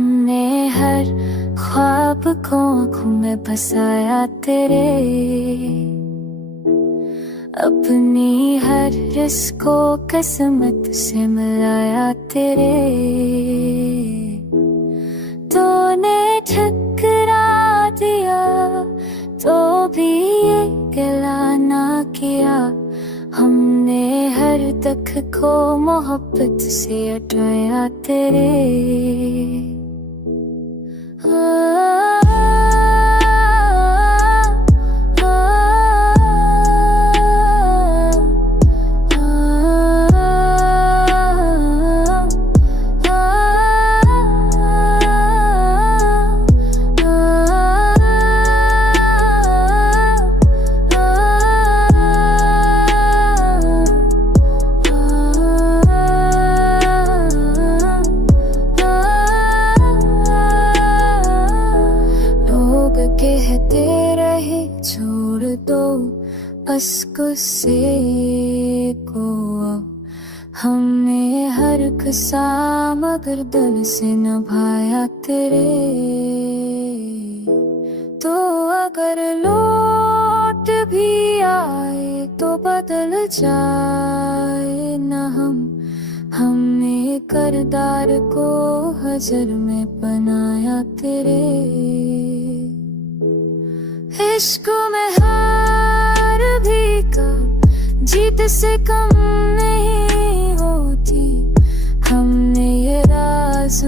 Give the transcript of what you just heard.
हमने हर ख्वाब को आँखों में बसाया तेरे, अपनी हर रिस्क को किस्मत से मिलाया तेरे। तूने ठुकरा दिया तो भी ये गिला ना किया, हमने हर तक को मोहब्बत से हटाया तेरे। कहते रहे छोड़ दो बस गुस्से को, हमने हर किस्सा मगर दिल से निभाया तेरे। तो अगर लौट भी आए तो बदल जाए न हमने किरदार को हज़र में बनाया तेरे। इश्क में हार भी कब जीत से कम नहीं होती, हमने ये राज़